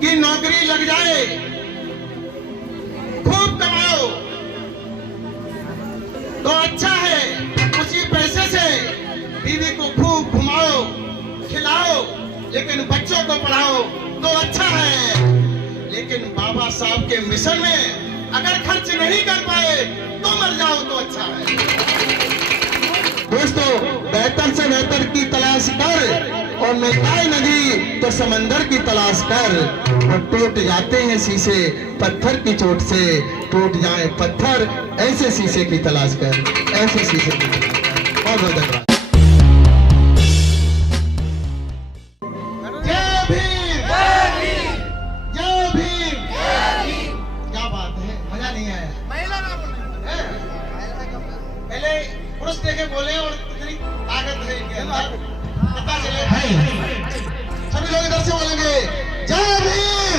कि नौकरी लग जाए, खूब कमाओ तो अच्छा है, उसी पैसे से बीवी को खूब घुमाओ खिलाओ, लेकिन बच्चों को पढ़ाओ तो अच्छा है। लेकिन बाबा साहब के मिशन में अगर खर्च नहीं कर पाए तो मर जाओ तो अच्छा है। दोस्तों, बेहतर से बेहतर की तलाश कर, और मिटाए नदी तो समंदर की तलाश कर। और टूट जाते हैं शीशे पत्थर की चोट से, टूट जाए पत्थर ऐसे शीशे की तलाश कर, ऐसे शीशे की तलाश कर। बहुत बहुत धन्यवाद। पुरुष देखे बोले और कितनी ताकत है इनके अंदर पता चले। सभी लोग इधर से बोलेंगे जय भीम।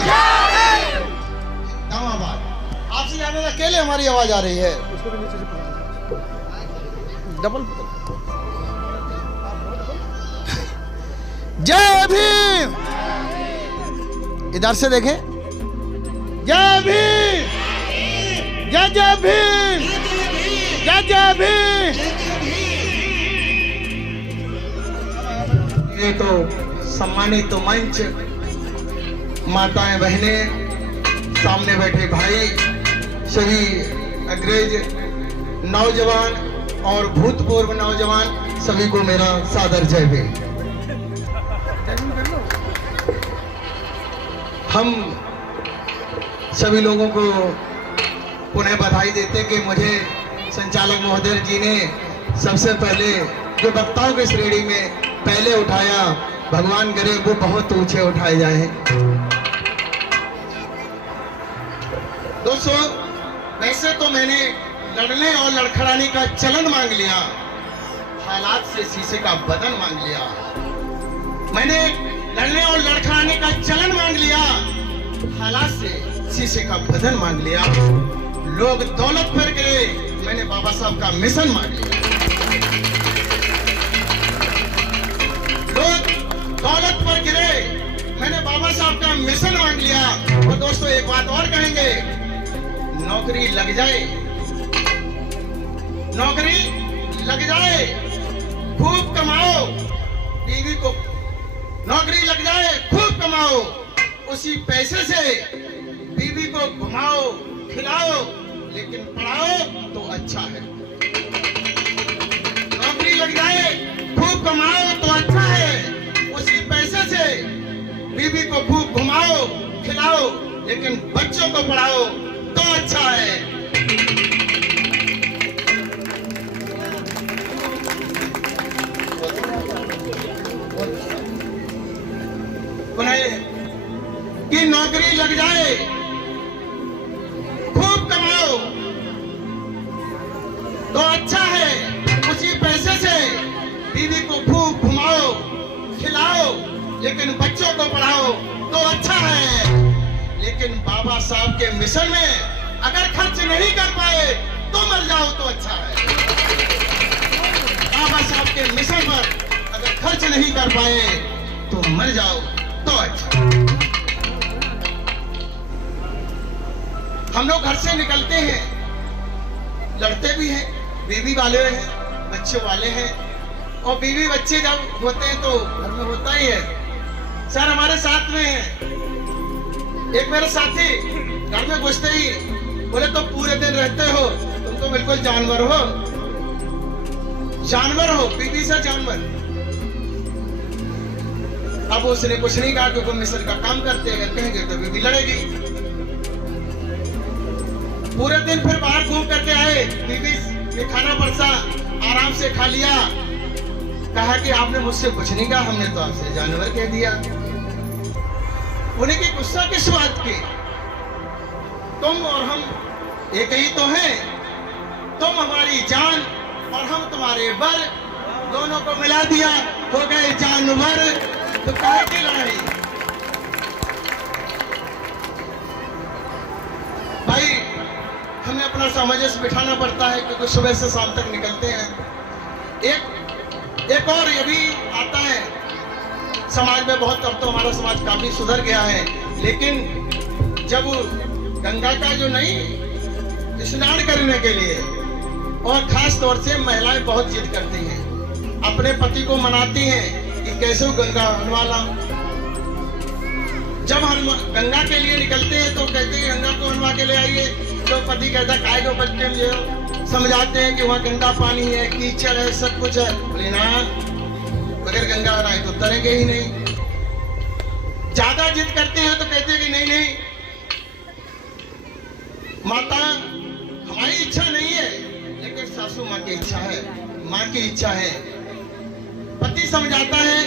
आपसे ज्यादा अकेले हमारी आवाज आ रही है। डबल जय भीम। इधर से देखें, जय भीम, जय जय भीम, जय जय भीम। ये तो सम्मानित तो मंच, माताएं बहनें, सामने बैठे भाई, सभी अंग्रेज नौजवान और भूतपूर्व नौजवान, सभी को मेरा सादर जय भीम। हम सभी लोगों को पुनः बधाई देते कि मुझे संचालक महोदय जी ने सबसे पहले जो वक्ताओं की श्रेणी में पहले उठाया, भगवान करे वो बहुत ऊंचे उठाए जाए। दोस्तों, वैसे तो मैंने लड़ने और लड़खड़ाने का चलन मांग लिया, हालात से शीशे का बदन मांग लिया। मैंने लड़ने और लड़खड़ाने का चलन मांग लिया, हालात से शीशे का बदन मांग लिया। लोग दौलत पर गिरे, मैंने बाबा साहब का मिशन मांग लिया। लोग दौलत पर गिरे, मैंने बाबा साहब का मिशन मांग लिया। और दोस्तों, एक बात और कहेंगे, नौकरी लग जाए, नौकरी लग जाए, खूब कमाओ, बीवी को नौकरी लग जाए, खूब कमाओ, उसी पैसे से बीवी को घुमाओ खिलाओ, लेकिन पढ़ाओ तो अच्छा है। नौकरी लग जाए, खूब कमाओ तो अच्छा है, उसी पैसे से बीवी को खूब घुमाओ खिलाओ, लेकिन बच्चों को पढ़ाओ तो अच्छा है। पुनः कि नौकरी लग जाए, खूब कमाओ तो अच्छा है, उसी पैसे से बीवी को खूब घुमाओ खिलाओ, लेकिन बच्चों को पढ़ाओ तो अच्छा है। लेकिन बाबा साहब के मिशन में अगर खर्च नहीं कर पाए तो मर जाओ तो अच्छा है। बाबा साहब के मिशन पर अगर खर्च नहीं कर पाए तो मर जाओ तो अच्छा। हम लोग घर से निकलते हैं, लड़ते भी हैं, बीवी वाले हैं, बच्चे वाले हैं, और बीवी बच्चे जब होते हैं तो घर में होता ही है। सर हमारे साथ में है एक मेरे साथी, घर में घुसते ही बोले तो पूरे दिन रहते हो, तुम तो बिल्कुल जानवर हो, जानवर हो, बीवी से जानवर। अब उसने कुछ नहीं कहा क्योंकि मिशन का काम करते हैं, कहेंगे तो बीवी लड़ेगी। पूरे दिन फिर बाहर घूम करके आए, बीवी ने खाना परसा, आराम से खा लिया, कहा कि आपने मुझसे कुछ नहीं कहा, हमने तो आपसे जानवर कह दिया। उन्हें की गुस्सा किस बात की? तुम और हम एक ही तो हैं, तुम हमारी जान और हम तुम्हारे बर, दोनों को मिला दिया हो गए जानवर, तो काहे की लड़ाई? भाई हमें अपना सामंजस्य बिठाना पड़ता है क्योंकि सुबह से शाम तक निकलते हैं। एक और ये भी आता है समाज में बहुत, अब तो हमारा समाज काफी सुधर गया है, लेकिन जब गंगा का जो नहीं स्नान करने के लिए, और खास तौर से महिलाएं बहुत जिद करती हैं, अपने पति को मनाती हैं कि कैसे गंगा हनवा लाऊं। जब हम गंगा के लिए निकलते हैं तो कहते हैं गंगा को हनवा के ले आइए, तो पति कहता काय को बच्चे में समझाते हैं कि वहाँ गंदा पानी है, कीचड़ है, सब कुछ है। बोले ना, अगर गंगा हराए तो तरेंगे ही नहीं। ज्यादा जिद करते हैं तो कहते हैं कि नहीं नहीं माता, हमारी इच्छा नहीं है, लेकिन सासू माँ की इच्छा है, माँ की इच्छा है। पति समझाता है,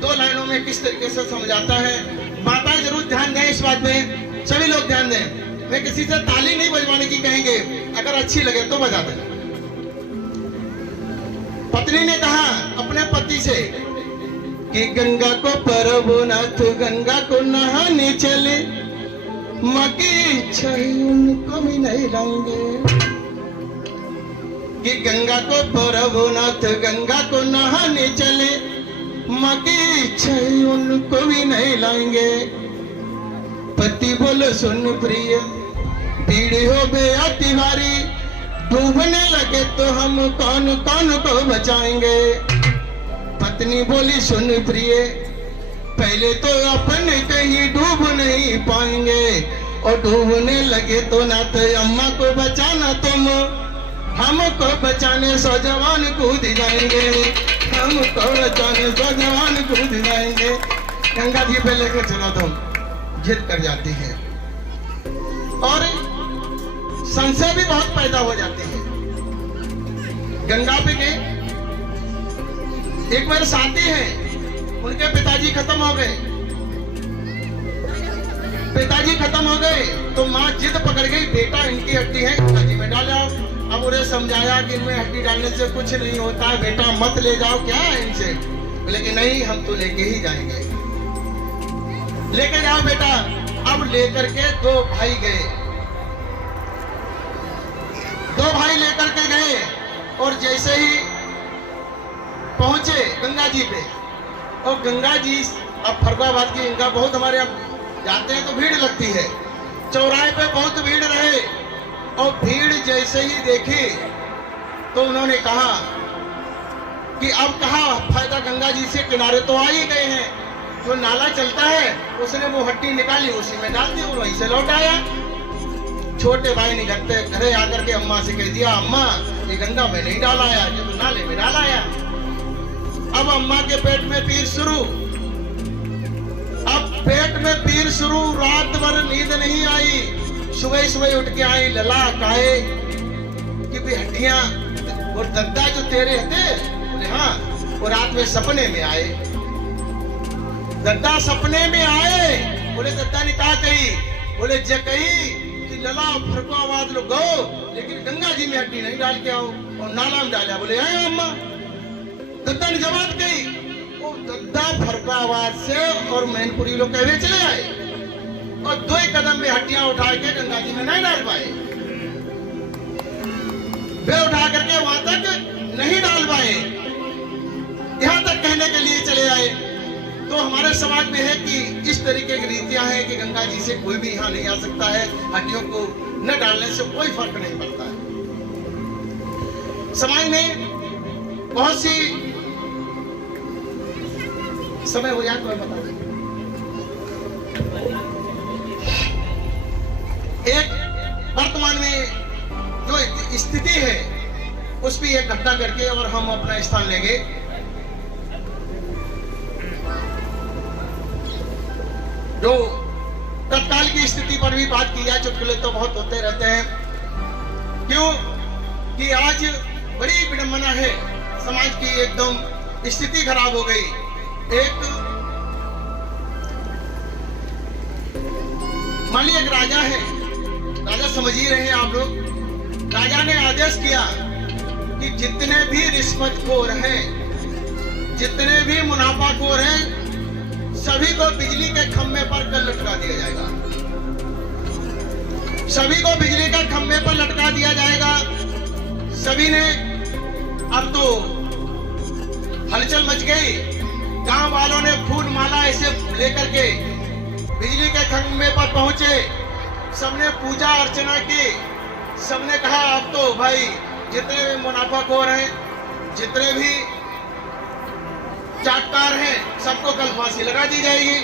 2 लाइनों में किस तरीके से समझाता है। माताएं जरूर ध्यान दें इस बात में, सभी लोग ध्यान दें। मैं किसी से ताली नहीं बजवाने की कहेंगे, अगर अच्छी लगे तो बजा देना। पत्नी ने कहा अपने पति से कि गंगा को प्रभुनाथ गंगा को नहाने चले, माँ की इच्छा है उनको भी नहीं लाएंगे। कि गंगा को प्रभुनाथ गंगा को नहाने चले, माँ की इच्छा है उनको भी नहीं लाएंगे। पति बोले सुन प्रिय, पीड़ी हो गया तिवारी, डूबने लगे तो हम कौन कौन को बचाएंगे। पत्नी बोली सुन प्रिय, पहले तो अपन कहीं डूब नहीं पाएंगे, और डूबने लगे तो ना तो अम्मा को बचाना तुम, हमको बचाने सौ जवान कूद जाएंगे, हमको बचाने सौ जवान कूद जाएंगे। गंगा जी पे लेकर चलो तुम, जिद कर जाती है और संशय भी बहुत पैदा हो जाते हैं। गंगा पे गए, एक मेरे साथी हैं, उनके पिताजी खत्म हो गए। पिताजी खत्म हो गए तो माँ जिद पकड़ गई, बेटा इनकी हड्डी है पिताजी में डालो। अब उन्हें समझाया कि इनमें हड्डी डालने से कुछ नहीं होता है, बेटा मत ले जाओ, क्या है इनसे। बोले कि नहीं, हम तो लेके ही जाएंगे। लेके जाओ बेटा। अब लेकर के 2 भाई गए, 2 भाई लेकर के गए, और जैसे ही पहुंचे गंगा जी पे, और गंगा जी अब फरुखाबाद की गंगा बहुत हमारे अब जाते हैं तो भीड़ लगती है, चौराहे पे बहुत भीड़ रहे, और भीड़ जैसे ही देखी तो उन्होंने कहा कि अब कहाँ फायदा, गंगा जी से किनारे तो आ ही गए हैं, जो नाला चलता है उसने वो हड्डी निकाली, उसी में डाल दी और वहीं से लौट आया। छोटे भाई ने घरे आकर के अम्मा से कह दिया, अम्मा ये गंगा में नहीं डाला आया, ये तो नाले में डाला आया। अब अम्मा के पेट में पीर शुरू, अब पेट में पीर शुरू, रात भर नींद नहीं आई। सुबह सुबह उठ के आई, लला काहे कि भी हड्डियां और दद्दा जो तेरे थे, बोले हाँ, वो रात में सपने में आए। दद्दा सपने में आए, बोले दद्दा ने कहा कही, बोले जे कही कि लला फरुखाबाद लोग गो, लेकिन गंगा जी में हड्डी नहीं डाल के आओ, और नाला में डाला। बोले हैं अम्मा। दद्दा ने जवाब कही, वो दद्दा फरुखाबाद से और मैनपुरी लोग कहने चले आए, और 2 कदम में हड्डियां उठा के गंगा जी में नहीं डाल पाए। वे उठा करके वहां तक नहीं डाल पाए, यहां तक कहने के लिए चले आए। तो हमारे समाज में है कि इस तरीके की रीतियां हैं कि गंगा जी से कोई भी यहाँ नहीं आ सकता है, हड्डियों को न डालने से कोई फर्क नहीं पड़ता है। समाज में बहुत सी समय हो जाए तो बता दें। एक वर्तमान में जो स्थिति है उस पर एक घटना करके और हम अपना स्थान लेंगे। जो तत्काल की स्थिति पर भी बात की जाए, चुटकुले तो बहुत होते रहते हैं। क्यों कि आज बड़ी विडंबना है, समाज की एकदम स्थिति खराब हो गई। एक मान लीजिए एक राजा है, राजा समझ ही रहे हैं आप लोग। राजा ने आदेश किया कि जितने भी रिश्वतखोर हैं, जितने भी मुनाफाखोर हैं, सभी को बिजली के खंभे पर कल लटका दिया जाएगा। सभी को बिजली के खंभे पर लटका दिया जाएगा। सभी ने अब तो हलचल मच गई। गांव वालों ने फूल माला ऐसे लेकर के बिजली के खंभे पहुंचे, सबने पूजा अर्चना की, सबने कहा अब तो भाई जितने भी मुनाफाखोर हैं, जितने भी चाटकार हैं, सबको कल फांसी लगा दी जाएगी।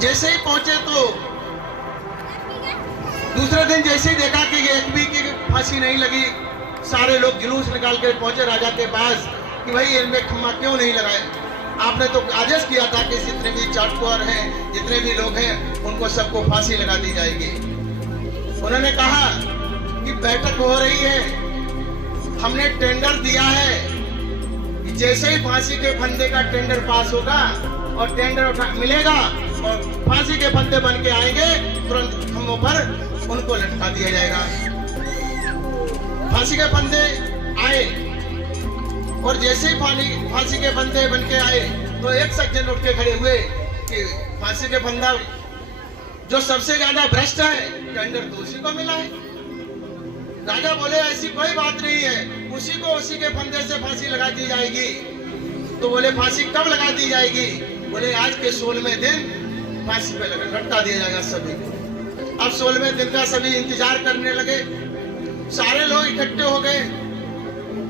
जैसे ही पहुंचे तो दूसरे दिन जैसे ही देखा कि एक भी की फांसी नहीं लगी, सारे लोग जुलूस निकाल कर पहुंचे राजा के पास कि भाई इनमें खम्मा क्यों नहीं लगाए? आपने तो आदेश किया था कि जितने भी चाटकोर हैं, जितने भी लोग हैं, उनको सबको फांसी लगा दी जाएगी। उन्होंने कहा कि बैठक हो रही है, हमने टेंडर दिया है कि जैसे ही फांसी के फंदे का टेंडर पास होगा और टेंडर मिलेगा और फांसी के फंदे बन के आएंगे, तुरंत खम्भों पर उनको लटका दिया जाएगा। फांसी के फंदे आए और जैसे ही फांसी के फंदे बन के आए तो एक सज्जन उठ के खड़े हुए कि फांसी के फंदा जो सबसे ज्यादा भ्रष्ट है, टेंडर तो उसी को मिला है। राजा बोले ऐसी कोई बात नहीं है, उसी को उसी के फंदे से फांसी लगा दी जाएगी। तो बोले फांसी कब लगा दी जाएगी? बोले आज के 16वें दिन फांसी पे लटका दिया जाएगा सभी को। अब 16वें दिन का सभी इंतजार करने लगे, सारे लोग इकट्ठे हो गए।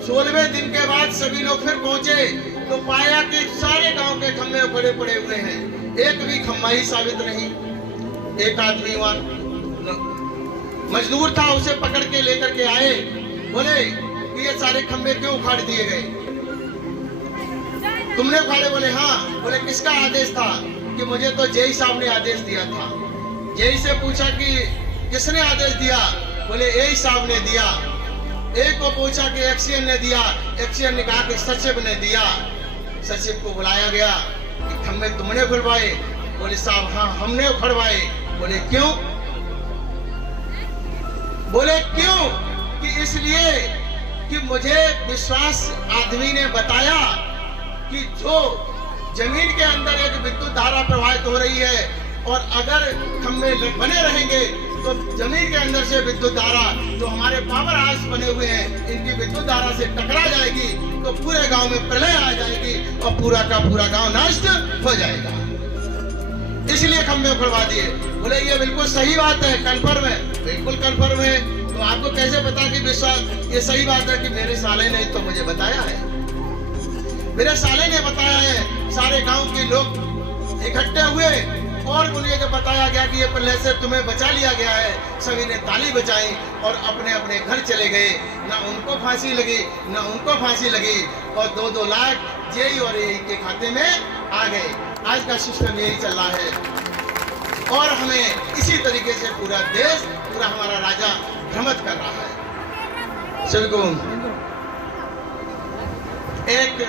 16वें दिन के बाद सभी लोग फिर पहुंचे तो पाया कि सारे गांव के खम्भे उखड़े पड़े हुए हैं, एक भी खम्भा ही साबित नहीं। एक आदमी वहां मजदूर था, उसे पकड़ के लेकर के आए, बोले कि ये सारे खम्भे क्यों उखाड़ दिए गए? तुमने उखाड़े? बोले हाँ। बोले किसका आदेश था? कि मुझे तो जेई साहब ने आदेश दिया था। जेई से पूछा कि किसने आदेश दिया? बोले एई साहब ने दिया। एक को पूछा कि एक्सीएन ने दिया, एक्सीएन ने कहा कि सचिव ने दिया। सचिव को बुलाया गया कि खम्भे तुमने उखड़वाए? बोले साहब हाँ हमने उखड़वाए। बोले क्यों? बोले क्यों? कि इसलिए कि मुझे विश्वास आदमी ने बताया कि जो जमीन के अंदर एक विद्युत धारा प्रवाहित हो रही है और अगर खम्भे बने रहेंगे तो जमीन के अंदर से विद्युत धारा जो हमारे पावर हाउस बने हुए हैं, इनकी विद्युत धारा से टकरा जाएगी तो पूरे गांव में प्रलय आ जाएगी और पूरा का पूरा गांव नष्ट हो जाएगा। इसलिए खम्भे उखड़वा दिए। बोले ये बिल्कुल सही बात है, कन्फर्म है? बिल्कुल कन्फर्म है। तो आपको कैसे पता कि विश्वास ये सही बात है? कि मेरे साले ने तो मुझे बताया है, मेरे साले ने बताया है। सारे गांव के लोग इकट्ठे हुए और उन्हें जब बताया गया कि ये प्रलय से तुम्हें बचा लिया गया है, सभी ने ताली बजाई और अपने अपने घर चले गए। ना उनको फांसी लगी ना उनको फांसी लगी और 2-2 लाख जेई और एई के खाते में आ गए। आज का सिस्टम यही चल रहा है और हमें इसी तरीके से पूरा देश, पूरा हमारा राजा भ्रमित कर रहा है। सभी को एक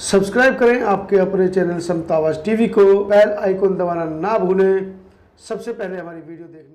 सब्सक्राइब करें आपके अपने चैनल समता आवाज टीवी को, बेल आइकन दबाना ना भूलें सबसे पहले हमारी वीडियो देखने